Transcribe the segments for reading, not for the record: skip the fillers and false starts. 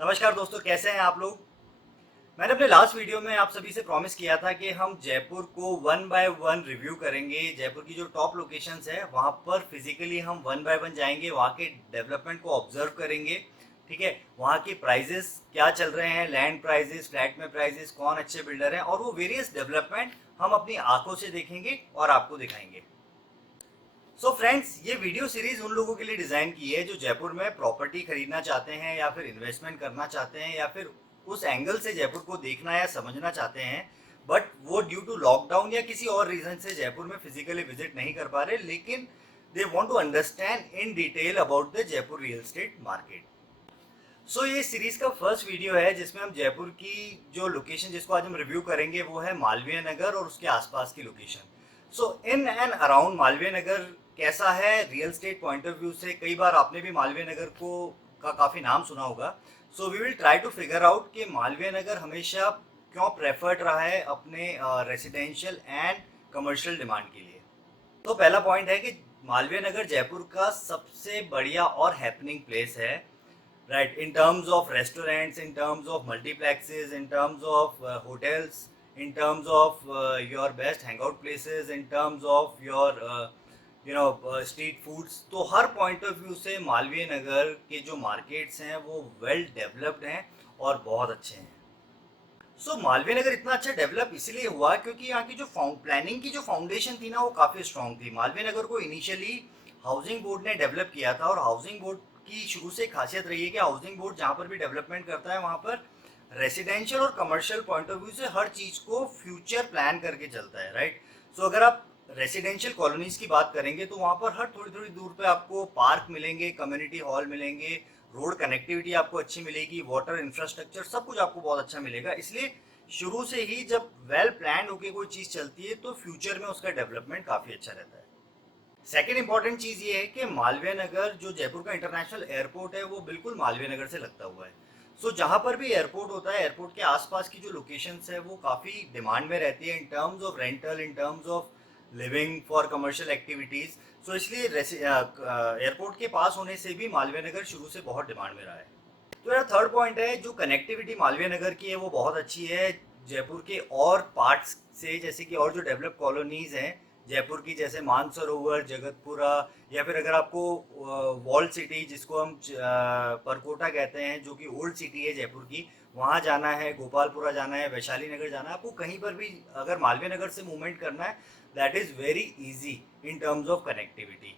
नमस्कार दोस्तों, कैसे हैं आप लोग। मैंने अपने लास्ट वीडियो में आप सभी से प्रॉमिस किया था कि हम जयपुर को वन बाय वन रिव्यू करेंगे। जयपुर की जो टॉप लोकेशंस है वहाँ पर फिजिकली हम वन बाय वन जाएंगे, वहाँ के डेवलपमेंट को ऑब्जर्व करेंगे। ठीक है, वहाँ के प्राइजेस क्या चल रहे हैं, लैंड प्राइजेस, फ्लैट में प्राइजेस, कौन अच्छे बिल्डर हैं, और वो वेरियस डेवलपमेंट हम अपनी आंखों से देखेंगे और आपको दिखाएंगे। सो फ्रेंड्स, ये वीडियो सीरीज उन लोगों के लिए डिज़ाइन की है जो जयपुर में प्रॉपर्टी खरीदना चाहते हैं या फिर इन्वेस्टमेंट करना चाहते हैं या फिर उस एंगल से जयपुर को देखना या समझना चाहते हैं, बट वो ड्यू टू लॉकडाउन या किसी और रीज़न से जयपुर में फिजिकली विजिट नहीं कर पा रहे, लेकिन they want to understand in detail about the Jaipur real estate market. So ये सीरीज का फर्स्ट वीडियो है जिसमें हम जयपुर की जो लोकेशन जिसको आज हम रिव्यू करेंगे वो है मालवीय नगर और उसके आसपास की location. So in and around Malviya Nagar कैसा है real estate point of view से। कई बार आपने भी मालवीय नगर को का काफ़ी नाम सुना होगा। So we will try to figure out कि मालवीय नगर हमेशा क्यों प्रेफर्ड रहा है अपने रेसिडेंशियल एंड कमर्शियल डिमांड के लिए। तो पहला पॉइंट है कि मालवीय नगर जयपुर का सबसे बढ़िया और हैपनिंग प्लेस है, right, in terms of restaurants, in terms of multiplexes, in terms of hotels, in terms of your best hangout places, in terms of your street foods। तो हर पॉइंट ऑफ व्यू से मालवीय नगर के जो markets हैं वो well developed हैं और बहुत अच्छे हैं। सो मालवीय नगर इतना अच्छा डेवलप इसलिए हुआ क्योंकि यहाँ की जो प्लानिंग की जो फाउंडेशन थी ना वो काफ़ी स्ट्रांग थी। मालवीय नगर को इनिशियली हाउसिंग बोर्ड ने डेवलप किया था और हाउसिंग बोर्ड की शुरू से खासियत रही है कि हाउसिंग बोर्ड जहाँ पर भी डेवलपमेंट करता है वहाँ पर रेसिडेंशियल और कमर्शियल पॉइंट ऑफ व्यू से हर चीज़ को फ्यूचर प्लान करके चलता है, राइट। सो अगर आप रेसिडेंशियल कॉलोनीज की बात करेंगे तो वहाँ पर हर थोड़ी थोड़ी दूर पे आपको पार्क मिलेंगे, कम्युनिटी हॉल मिलेंगे, रोड कनेक्टिविटी आपको अच्छी मिलेगी, वाटर इंफ्रास्ट्रक्चर सब कुछ आपको बहुत अच्छा मिलेगा। इसलिए शुरू से ही जब वेल प्लान होकर कोई चीज़ चलती है तो फ्यूचर में उसका डेवलपमेंट काफ़ी अच्छा रहता है। सेकेंड इंपॉर्टेंट चीज़ ये है कि मालवीय नगर जो जयपुर का इंटरनेशनल एयरपोर्ट है वो बिल्कुल मालवीय नगर से लगता हुआ है। सो जहाँ पर भी एयरपोर्ट होता है एयरपोर्ट के आसपास की जो लोकेशंस है वो काफ़ी डिमांड में रहती है in terms of rental, in terms of living for commercial activities. So इसलिए एयरपोर्ट के पास होने से भी मालवीय नगर शुरू से बहुत डिमांड में रहा है। तो यार थर्ड पॉइंट है, जो कनेक्टिविटी मालवीय नगर की है वो बहुत अच्छी है जयपुर के और पार्ट्स से, जैसे कि और जो डेवलप कॉलोनीज हैं जयपुर की, जैसे मानसरोवर, जगतपुरा, या फिर अगर आपको वॉल सिटी जिसको हम परकोटा कहते हैं जो कि ओल्ड सिटी है जयपुर की, वहाँ जाना है, गोपालपुरा जाना है, वैशाली नगर जाना है, आपको कहीं पर भी अगर मालवीय नगर से मूवमेंट करना है that is very easy in terms of connectivity.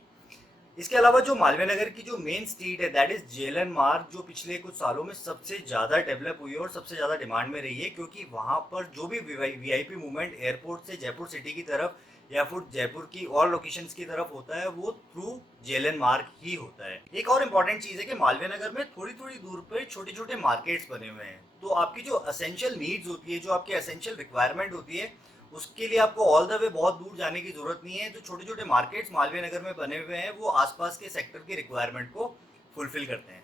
इसके अलावा जो मालवीय नगर की जो मेन स्ट्रीट है दैट इज जेएलएन मार्ग, जो पिछले कुछ सालों में सबसे ज़्यादा डेवलप हुई है और सबसे ज़्यादा डिमांड में रही है, क्योंकि वहाँ पर जो भी वीआईपी मूवमेंट एयरपोर्ट से जयपुर सिटी की तरफ या फिर जयपुर की और लोकेशंस की तरफ होता है वो थ्रू जेएलएन मार्ग ही होता है। एक और इम्पॉर्टेंट चीज़ है कि मालवीय नगर में थोड़ी थोड़ी दूर पर छोटे छोटे मार्केट्स बने हुए हैं, तो आपकी जो असेंशियल नीड्स होती है, जो आपकी असेंशियल रिक्वायरमेंट होती है, उसके लिए आपको ऑल द वे बहुत दूर जाने की जरूरत नहीं है। जो छोटे छोटे मार्केट्स मालवीय नगर में बने हुए हैं वो आसपास के सेक्टर की रिक्वायरमेंट को फुलफिल करते हैं।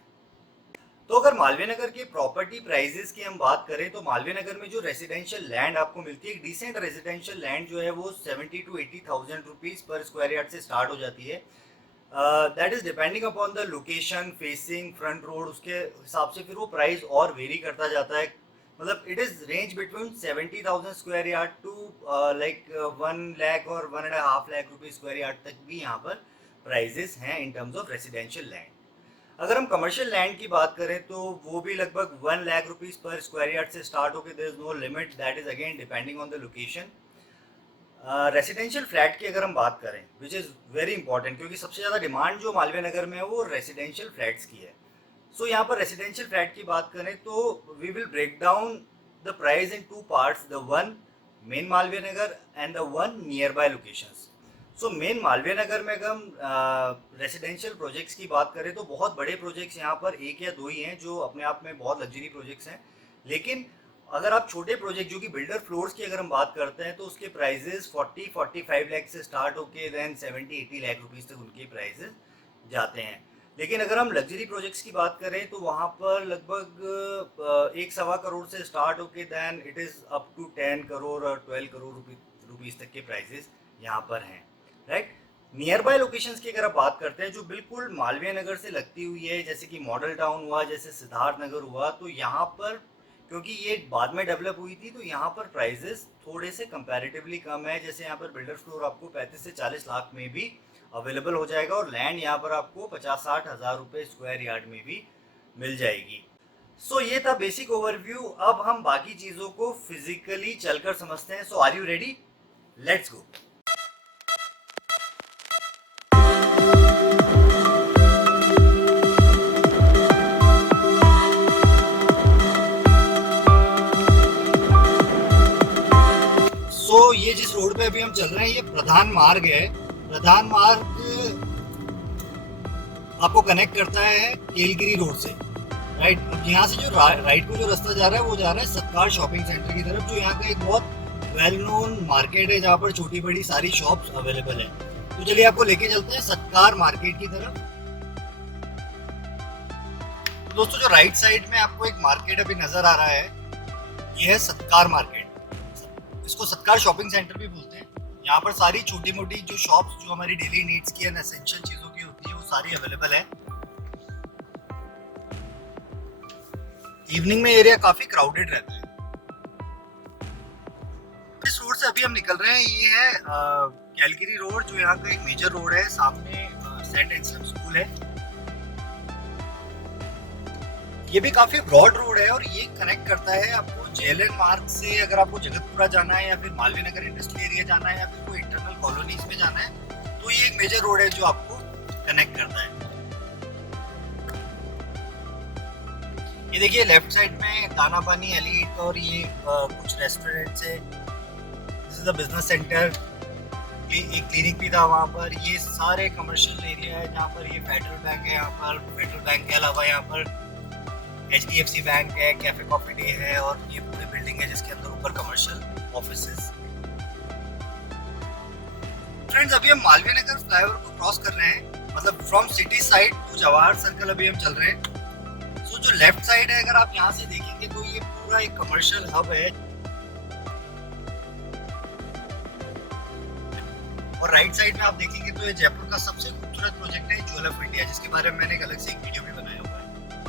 तो अगर मालवीय नगर के प्रॉपर्टी प्राइजेस की हम बात करें तो मालवीय नगर में जो रेसिडेंशियल लैंड आपको मिलती है, एक डिसेंट रेसिडेंशियल लैंड जो है वो 70 to 80,000 rupees per square yard से स्टार्ट हो जाती है। That is depending upon the location, facing, front road, उसके हिसाब से फिर वो प्राइस और वेरी करता जाता है। मतलब it is range between 70,000 square yard to like 1 lakh और 1.5 लाख रुपीज स्क्वायर यार्ड तक भी यहाँ पर प्राइजेस हैं इन टर्म्स ऑफ रेसिडेंशियल लैंड। अगर हम कमर्शियल लैंड की बात करें तो वो भी लगभग 1 lakh rupees per square yard से स्टार्ट होकर there is no limit, that is again depending on the location. Residential flat की अगर हम बात करें विच इज़ वेरी इंपॉर्टेंट, क्योंकि सबसे ज़्यादा डिमांड जो मालवीय नगर में है वो रेसिडेंशियल फ्लैट्स की है। सो यहाँ पर रेसिडेंशियल फ्लैट की बात करें तो we will break down the price in two parts, the one main Malviya Nagar and the one nearby locations. So main Malviya Nagar में अगर हम रेसिडेंशियल प्रोजेक्ट्स की बात करें तो बहुत बड़े प्रोजेक्ट्स यहाँ पर एक या दो ही हैं जो अपने आप में बहुत लग्जरी प्रोजेक्ट्स हैं, लेकिन अगर आप छोटे प्रोजेक्ट जो कि बिल्डर फ्लोर्स की अगर हम बात करते हैं तो उसके प्राइजेस 40-45 लाख से स्टार्ट होके देन 70-80 लाख रुपीस तक उनके प्राइजेस जाते हैं। लेकिन अगर हम लग्जरी प्रोजेक्ट्स की बात करें तो वहाँ पर लगभग 1-1.25 करोड़ से स्टार्ट होके then it is up to 10 crore और 12 करोड़ रुपीस तक के प्राइजेस यहाँ पर हैं, राइट। नियर बाय लोकेशंस की अगर आप बात करते हैं जो बिल्कुल मालवीय नगर से लगती हुई है, जैसे कि मॉडल टाउन हुआ, जैसे सिद्धार्थ नगर हुआ, तो यहाँ पर क्योंकि ये बाद में डेवलप हुई थी तो यहाँ पर प्राइजेस थोड़े से कंपैरेटिवली कम है। जैसे यहाँ पर बिल्डर फ्लोर आपको 35 से 40 लाख में भी अवेलेबल हो जाएगा और लैंड यहाँ पर आपको 50-60 हज़ार रुपये स्क्वायर यार्ड में भी मिल जाएगी। सो ये था बेसिक ओवरव्यू। अब हम बाकी चीज़ों को फिजिकली चलकर समझते हैं। So are you ready? Let's go. ये जिस रोड पे अभी हम चल रहे हैं ये प्रधान मार्ग है। प्रधान मार्ग आपको कनेक्ट करता है केलगिरी रोड से, राइट। अब यहाँ से जो राइट को जो रास्ता जा रहा है वो जा रहा है सत्कार शॉपिंग सेंटर की तरफ, जो यहाँ का एक बहुत वेल नोन मार्केट है जहाँ पर छोटी बड़ी सारी शॉप्स अवेलेबल है। तो चलिए आपको लेके चलते हैं सत्कार मार्केट की तरफ। तो दोस्तों जो राइट साइड में आपको एक मार्केट अभी नजर आ रहा है ये है सत्कार मार्केट। इसको सत्कार शॉपिंग सेंटर भी बोलते हैं। यहाँ पर सारी छोटी मोटी जो शॉप्स जो हमारी डेली नीड्स की एंड एसेंशियल चीजों की होती है वो सारी अवेलेबल है। इवनिंग में एरिया काफी क्राउडेड रहता है। इस रोड से अभी हम निकल रहे हैं, ये है कैलगरी रोड, जो यहाँ का एक मेजर रोड है। सामने सेंट एंसलम स्कूल है। ये भी काफी ब्रॉड रोड है और ये कनेक्ट करता है आपको जेएलएन मार्ग से। अगर आपको जगतपुरा जाना है या फिर मालवीय नगर इंडस्ट्रियल एरिया जाना है या फिर कोई इंटरनल कॉलोनीज में जाना है तो ये एक मेजर रोड है जो आपको कनेक्ट करता है। ये देखिए लेफ्ट साइड में दाना पानी एलिट और ये कुछ रेस्टोरेंट्स है। This is the business centre. एक क्लिनिक भी था वहाँ पर। ये सारे कमर्शियल एरिया है जहाँ पर ये फेडरल बैंक है। यहाँ पर फेडरल बैंक के अलावा यहाँ पर HDFC बैंक है, कैफे कॉफी डे है और ये पूरी बिल्डिंग है जिसके अंदर ऊपर कमर्शियल ऑफिसेज। फ्रेंड्स अभी हम मालवीय नगर फ्लाईओवर को क्रॉस कर रहे हैं, मतलब from city side to Jawahar circle अभी हम चल रहे हैं। सो जो लेफ्ट साइड है अगर आप यहाँ से देखेंगे तो ये पूरा एक कमर्शियल हब है और राइट साइड में आप देखेंगे तो ये जयपुर का सबसे खूबसूरत प्रोजेक्ट है ज्वेल ऑफ इंडिया, जिसके बारे में मैंने एक अलग से एक वीडियो भी बनाया हुआ है।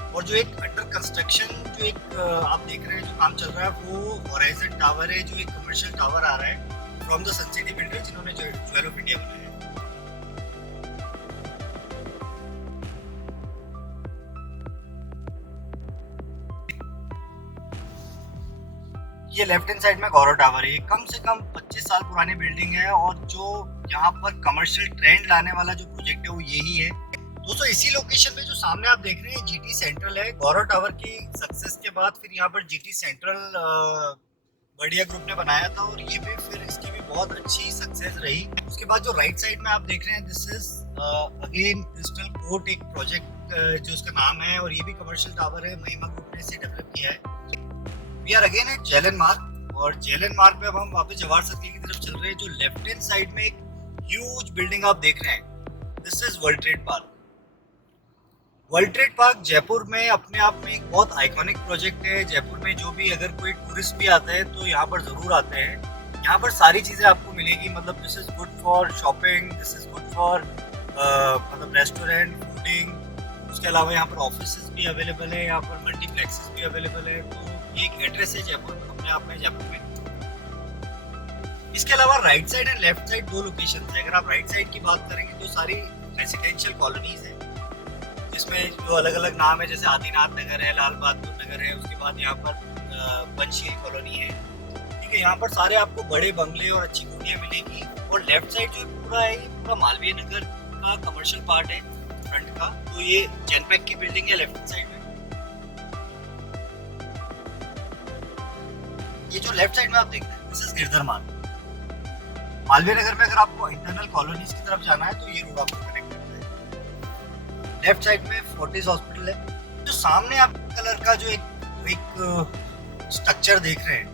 और जो एक अंडर कंस्ट्रक्शन जो एक आप देख रहे हैं जो काम चल रहा है वो होराइजन टावर है, जो एक कमर्शियल टावर आ रहा है from the sun city builder जिन्होंने जो ज्वेल ऑफ इंडिया बनाया है। ये लेफ्ट हैंड साइड में गौरव टावर है। ये कम से कम 25 साल पुरानी बिल्डिंग है और जो यहाँ पर कमर्शियल ट्रेंड लाने वाला जो प्रोजेक्ट है वो यही है। दोस्तों इसी लोकेशन पे जो सामने आप देख रहे हैं जीटी सेंट्रल है। गौरव टावर की सक्सेस के बाद फिर यहाँ पर जीटी सेंट्रल बढ़िया ग्रुप ने बनाया था और ये भी फिर इसकी भी बहुत अच्छी सक्सेस रही। उसके बाद जो राइट साइड में आप देख रहे हैं this is again crystal court, एक प्रोजेक्ट जो उसका नाम है और ये भी कमर्शियल टावर है। महिमा ग्रुप ने इसे डेवलप किया है। We are again at JLN Marg और जेएलएन मार्ग पे अब हम वापस जवाहर सर्कल की तरफ चल रहे हैं। जो लेफ्ट हैंड साइड में एक ह्यूज बिल्डिंग आप देख रहे हैं this is world trade park. World trade park Jaipur में अपने आप में एक बहुत आइकॉनिक प्रोजेक्ट है। जयपुर में जो भी अगर कोई टूरिस्ट भी आता है तो यहाँ पर जरूर आते हैं। यहाँ पर सारी चीजें आपको मिलेगी, मतलब this is good for shopping, this is good for मतलब रेस्टोरेंट, फूडिंग। उसके अलावा यहाँ पर ऑफिसेज भी अवेलेबल है, यहाँ पर मल्टीप्लेक्सेस भी अवेलेबल है। तो ये एक एड्रेस है जयपुर अपने आप में जयपुर में। इसके अलावा right side and left side दो लोकेशन है। अगर आप राइट साइड की बात करेंगे तो सारी रेसिडेंशियल कॉलोनीज है जिसमें जो अलग अलग नाम है, जैसे आदिनाथ नगर है, लाल बहादुर नगर है, उसके बाद यहाँ पर पंचशील कॉलोनी है। ठीक है, यहाँ पर सारे आपको बड़े बंगले और अच्छी कोठियाँ मिलेगी। और लेफ्ट साइड जो पूरा है ये पूरा मालवीय नगर का कमर्शियल पार्ट है फ्रंट का। तो ये जनपैक की बिल्डिंग है लेफ्ट साइड में। ये जो लेफ्ट साइड में आप देख रहे हैं दिस इज गिरधर मार्ग। मालवीय नगर में अगर आपको इंटरनल कॉलोनीज की तरफ जाना है तो ये रोड आपको कनेक्ट करता है। लेफ्ट साइड में फोर्टिस हॉस्पिटल है। जो सामने आप कलर का जो एक स्ट्रक्चर देख रहे हैं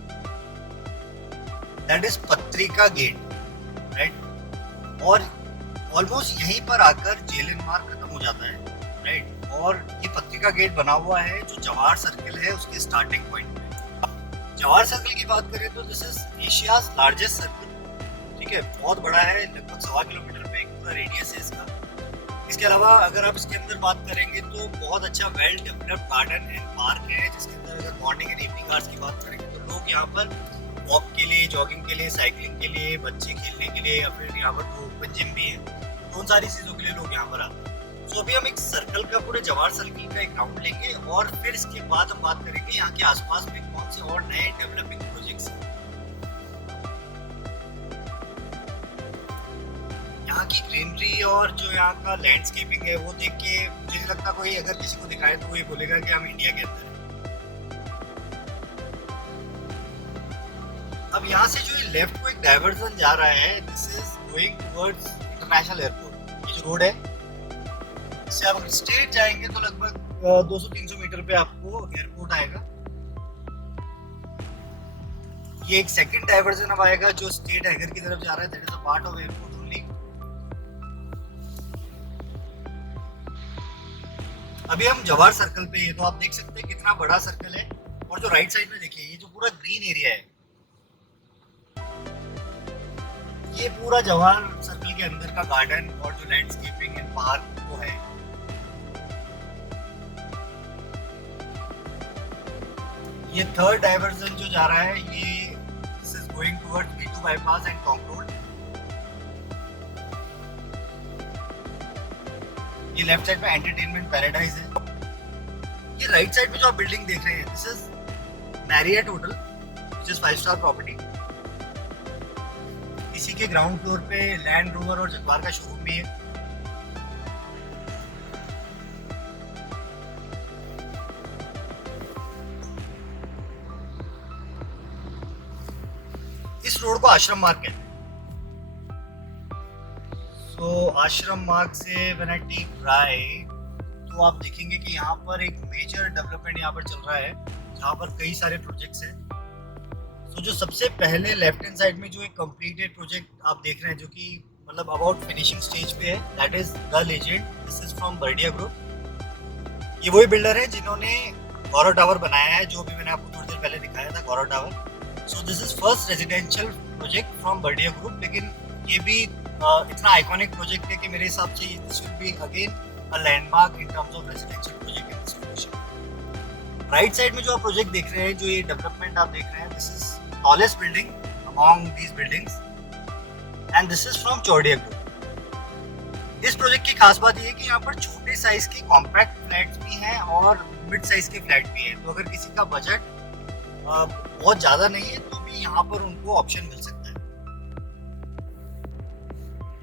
दैट इज पत्रिका गेट, राइट। और ऑलमोस्ट यहीं पर आकर जेएलएन मार्ग खत्म हो जाता है, राइट। और ये पत्रिका गेट बना हुआ है जो जवाहर सर्कल है उसके स्टार्टिंग पॉइंट में। जवाहर सर्कल की बात करें तो this is Asia's largest circle. ठीक है, बहुत बड़ा है, लगभग 1.25 किलोमीटर पे एक पूरा रेडियस है इसका। इसके अलावा अगर आप इसके अंदर बात करेंगे तो बहुत अच्छा well developed garden and park है, जिसके अंदर अगर मॉर्निंग एंड इवनिंग आवर्स की बात करेंगे तो लोग यहाँ पर वॉक के लिए, जॉगिंग के लिए, साइकिलिंग के लिए, बच्चे खेलने के लिए, या फिर यहाँ पर ओपन जिम भी है, तो उन सारी चीज़ों के लिए लोग यहाँ पर आते हैं। तो अभी हम एक सर्कल का, पूरे जवाहर सर्कल का एक राउंड लेंगे और फिर इसके बाद हम बात करेंगे यहाँ के आसपास में कौन से और नए डेवलपिंग प्रोजेक्ट्स हैं। यहाँ की ग्रीनरी और जो यहाँ का लैंडस्केपिंग है वो देख के मुझे नहीं लगता कोई अगर किसी को दिखाए तो वो ये बोलेगा कि हम इंडिया के अंदर हैं। अब यहाँ से जो लेफ्ट को एक डाइवर्जन जा रहा है, this is going towards international airport. ये जो रोड है इससे आप स्ट्रेट जाएंगे तो लगभग 200-300 मीटर पे आपको एयरपोर्ट आएगा। ये एक सेकंड डाइवर्जन अब आएगा जो स्टेट हैगर की तरफ जा रहा है, that is a part of airport only. अभी हम जवाहर सर्कल पे, ये तो आप देख सकते हैं कितना बड़ा सर्कल है, और जो राइट साइड में देखिए ये जो पूरा ग्रीन एरिया है, ये पूरा जवाहर सर्कल के अंदर का गार्डन और जो लैंडस्केपिंग एंड पार्क वो है। ये थर्ड डाइवर्जन जो जा रहा है ये this is going towards B2 bypass and tong road. ये लेफ्ट साइड में एंटरटेनमेंट पैराडाइज है। ये राइट साइड में जो आप बिल्डिंग देख रहे हैं this is Marriott hotel which is 5 star property. इसी के ग्राउंड फ्लोर पे लैंड रोवर और जगुआर का शोरूम भी है। इस रोड को आश्रम मार्ग कहते हैं। तो आश्रम मार्ग से व्हेन आई टेक राइट तो आप देखेंगे कि यहाँ पर एक मेजर डेवलपमेंट यहाँ पर चल रहा है, जहाँ पर कई सारे प्रोजेक्ट्स हैं। तो जो सबसे पहले लेफ्ट हैंड साइड में जो एक कंप्लीटेड प्रोजेक्ट आप देख रहे हैं जो कि मतलब अबाउट फिनिशिंग स्टेज पे है, that is the legend. This is from Bardia group. ये वही बिल्डर है जिन्होंने गौरव टावर बनाया है, जो भी मैंने आपको थोड़ी देर पहले दिखाया था, Gaurav tower. So this is first residential project from Bardia group, लेकिन ये भी इतना आइकॉनिक प्रोजेक्ट है कि मेरे हिसाब से this will be again a landmark in terms of residential project in this location. Right side में जो आप प्रोजेक्ट देख रहे हैं, जो ये डेवलपमेंट आप देख रहे हैं, this is tallest building among these buildings and this is from Chowdiah group. इस प्रोजेक्ट की खास बात ये है कि यहाँ पर छोटे साइज के कॉम्पैक्ट फ्लैट्स भी हैं और मिड साइज के फ्लैट भी हैं। तो अगर किसी का बजट बहुत ज्यादा नहीं है तो भी यहाँ पर उनको ऑप्शन मिल सकता है।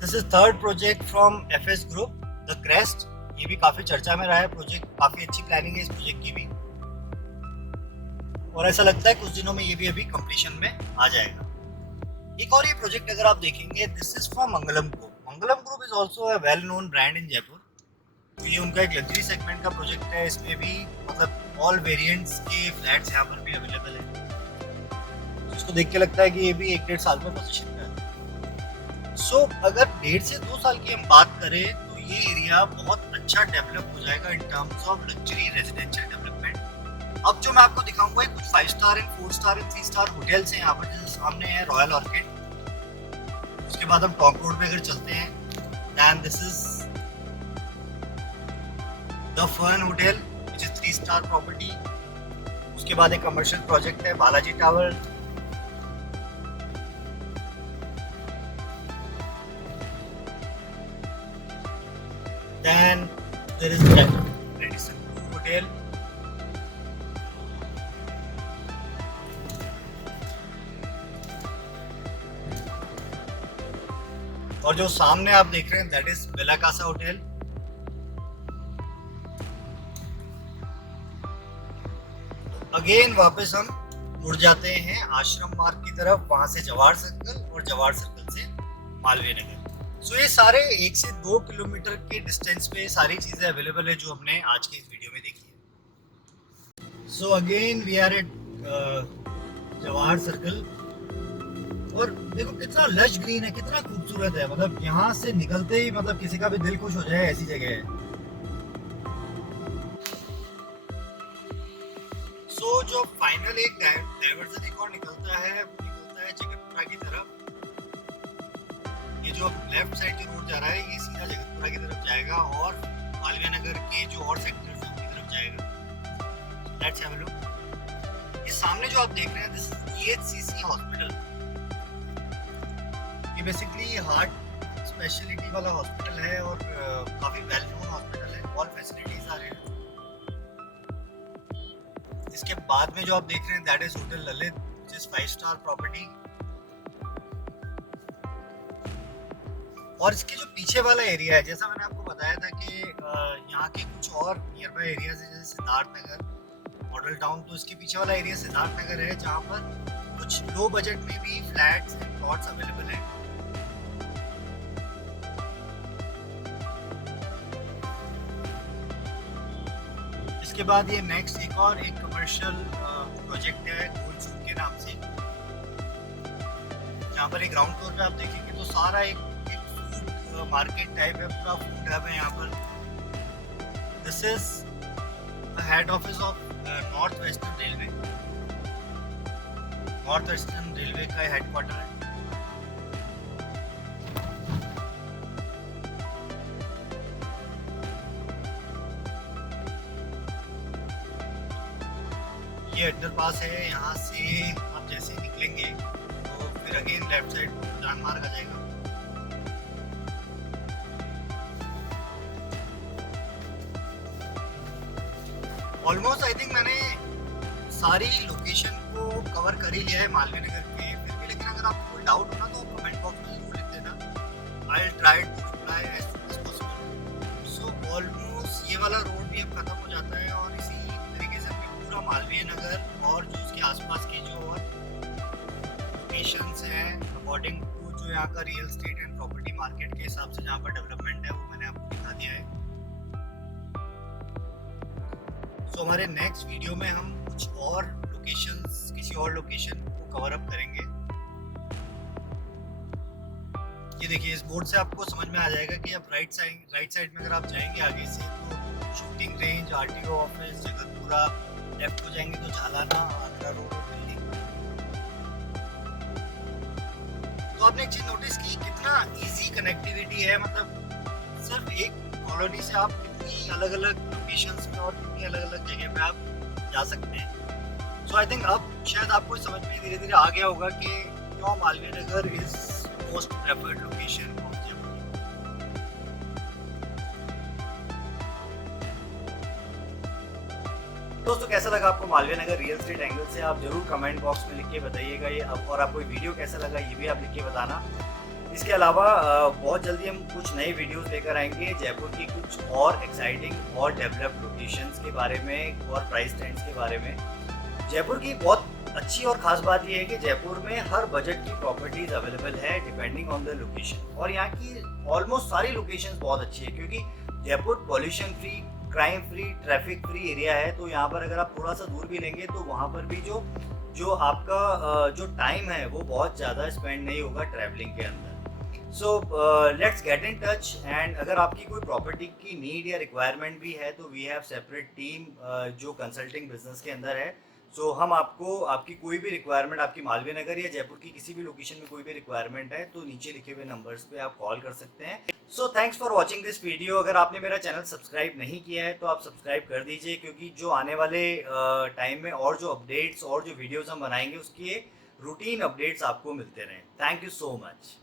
This is third project from FS group, the crest. ये भी काफी चर्चा में रहा है प्रोजेक्ट, काफी अच्छी प्लानिंग है इस प्रोजेक्ट की भी, और ऐसा लगता है कुछ दिनों में ये भी अभी कंप्लीशन में आ जाएगा। एक और ये प्रोजेक्ट अगर आप देखेंगे, this is from Mangalam group. Mangalam group is also a well known brand इन जयपुर। तो ये उनका एक लग्जरी सेगमेंट का प्रोजेक्ट है। इसमें भी मतलब ऑल वेरिएंट्स के फ्लैट्स यहाँ पर भी अवेलेबल है। इसको देख के लगता है कि ये भी 1-1.5 साल में पोजीशन पे है। सो अगर 1.5 से 2 साल की हम बात करें तो ये एरिया बहुत अच्छा डेवलप हो जाएगा इन terms of luxury residential development. अब जो मैं आपको दिखाऊंगा कुछ 5 star and 4 star and 3 star hotels हैं यहाँ पर। जैसे सामने है रॉयल ऑर्किड, उसके बाद हम टॉन्ग रोड पे अगर चलते हैं, then this is the Fern hotel which is 3 star property. उसके बाद एक कमर्शियल प्रोजेक्ट है Balaji tower. Then there is Radisson hotel. और जो सामने आप देख रहे हैं that is Bella Casa hotel. Again वापस हम मुड़ जाते हैं आश्रम मार्ग की तरफ, वहां से जवाहर सर्कल और जवाहर सर्कल से मालवीय नगर। सो ये सारे 1 से 2 किलोमीटर के डिस्टेंस पे सारी चीजें अवेलेबल है जो हमने आज की इस वीडियो में देखी है। So again we are at Jawahar circle, और देखो कितना लश ग्रीन है, कितना खूबसूरत है। मतलब यहाँ से निकलते ही मतलब किसी का भी दिल खुश हो जाए ऐसी जगह है। सो जो फाइनल एक डाइवर्जन एक और निकलता है, वो निकलता है जगतपुरा की तरफ। ये जो लेफ्ट साइड जो रोड जा रहा है ये सीधा जगतपुरा की तरफ जाएगा और मालवीय नगर के जो और सेक्टर्स हैं उनकी तरफ जाएगा। Let's have a look. ये सामने जो आप देख रहे हैं दिस इज EHCC हॉस्पिटल। ये बेसिकली हार्ट स्पेशलिटी वाला हॉस्पिटल है और काफ़ी वेल नोन हॉस्पिटल है। ऑल फैसिलिटीज आ रहे हैं। इसके बाद में जो आप देख रहे हैं that is hotel Lalit which is 5 star property. और इसके जो पीछे वाला एरिया है, जैसा मैंने आपको बताया था कि यहाँ के कुछ और नियर बाय एरियाज है जैसे सिद्धार्थ नगर, मॉडल टाउन, तो इसके पीछे वाला एरिया सिद्धार्थ नगर है जहाँ पर कुछ लो बजट में भी फ्लैट्स एंड प्लॉट्स अवेलेबल हैं। इसके बाद ये नेक्स्ट एक कमर्शियल प्रोजेक्ट है गोलसूट के नाम से, जहाँ पर एक ग्राउंड फ्लोर पे आप देखेंगे तो सारा एक फूड मार्केट टाइप है, पूरा फूड हब है यहाँ पर। This is head office of north western railway. North western railway का हेडक्वार्टर है। ये अंडरपास है, यहाँ से आप जैसे निकलेंगे तो फिर अगेन लेफ्ट साइड उड़ान मार्ग आ जाएगा। ऑलमोस्ट आई थिंक मैंने सारी लोकेशन को कवर कर ही लिया है मालवीय नगर के, फिर भी लेकिन अगर आपको कोई डाउट हो ना तो कमेंट बॉक्स में जरूर लिख देना। I will try to reply as soon as possible. So almost ये वाला रोड भी अब खत्म हो जाता है और इसी तरीके से हमें पूरा मालवीय नगर और जो उसके आसपास के जो और लोकेशंस हैं अकॉर्डिंग टू जो यहाँ का real estate and property market के हिसाब से जहाँ पर डेवलपमेंट है वो मैंने आपको दिखा दिया है। तो हमारे नेक्स्ट वीडियो में हम कुछ और लोकेशंस, किसी और लोकेशन को कवर अप करेंगे। ये देखिए, इस बोर्ड से आपको समझ में आ जाएगा कि आप राइट साइड में अगर आप जाएंगे आगे से तो shooting range, RTO office, Jagatpura, left को जाएंगे तो झालाना, आगरा रोड, दिल्ली। तो आपने एक चीज नोटिस की कितना इजी कनेक्टिविटी है, मतलब सिर्फ एक कॉलोनी से आप कितनी अलग अलग लोकेशंस में और कितनी अलग अलग जगह पे आप जा सकते हैं। सो आई थिंक अब शायद आपको समझ में धीरे धीरे आ गया होगा कि क्यों Malviya Nagar is most preferred location of Jaipur. दोस्तों कैसा लगा आपको Malviya Nagar real estate angle से, आप जरूर कमेंट बॉक्स में लिख के बताइएगा ये। और आपको वीडियो कैसा लगा ये भी आप लिख के बताना। इसके अलावा बहुत जल्दी हम कुछ नए वीडियोस लेकर आएंगे जयपुर की कुछ और एक्साइटिंग और डेवलप्ड लोकेशंस के बारे में और प्राइस ट्रेंड्स के बारे में। जयपुर की बहुत अच्छी और ख़ास बात यह है कि जयपुर में हर बजट की प्रॉपर्टीज अवेलेबल है डिपेंडिंग ऑन द लोकेशन। और यहाँ की ऑलमोस्ट सारी लोकेशंस बहुत अच्छी है क्योंकि Jaipur pollution free, crime free, traffic free area है। तो यहाँ पर अगर आप थोड़ा सा दूर भी लेंगे तो वहाँ पर भी जो आपका जो टाइम है वो बहुत ज़्यादा स्पेंड नहीं होगा ट्रैवलिंग के अंदर। So let's get in touch. And अगर आपकी कोई प्रॉपर्टी की नीड या रिक्वायरमेंट भी है तो वी हैव सेपरेट टीम जो कंसल्टिंग बिजनेस के अंदर है। सो हम आपको आपकी कोई भी रिक्वायरमेंट, आपकी मालवीय नगर या जयपुर की किसी भी लोकेशन में कोई भी रिक्वायरमेंट है तो नीचे लिखे हुए नंबर्स पे आप कॉल कर सकते हैं। So thanks for watching this video. अगर आपने मेरा चैनल सब्सक्राइब नहीं किया है तो आप सब्सक्राइब कर दीजिए क्योंकि जो आने वाले टाइम में और जो अपडेट्स और जो वीडियोज़ हम बनाएंगे उसकी रूटीन अपडेट्स आपको मिलते रहें। Thank you so much.